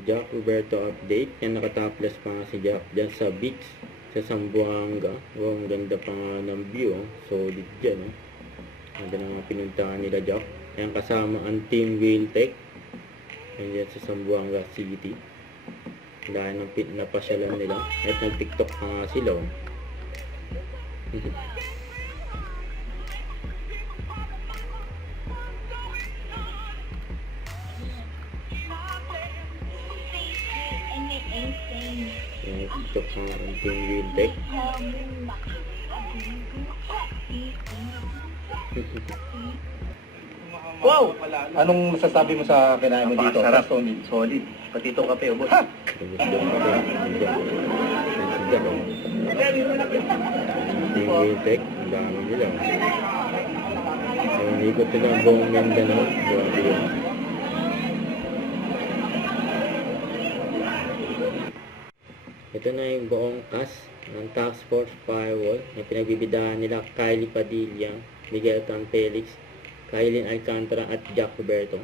Jack Roberto update. Yan, nakataplas pa nga si Jack dyan sa beach sa Zamboanga. Wow, ang ganda pa nga ng view. Solid dyan. Ganda na nga pinuntahan nila Jack. Yan, kasama ang Team Wheeltech. Yan dyan sa Zamboanga City. Dahil ng napasyalan nila. At nag-tiktok pa nga sila. Yan, TikTok pa nga ang Team Wheeltech. Wow! Anong masasabi mo sa kinain mo dito? Napakasarap. Solid. Pati itong kape, ubos. Team Wheeltech, ang dami nila. Yung ikot nila ang buong Mindanao. Grabe yun. Ito na yung buong cast ng Task Force Firewall na pinagbibidahan nila Kylie Padilla, Miguel Tan Felix, Kylin Alcantara at Jack Roberto.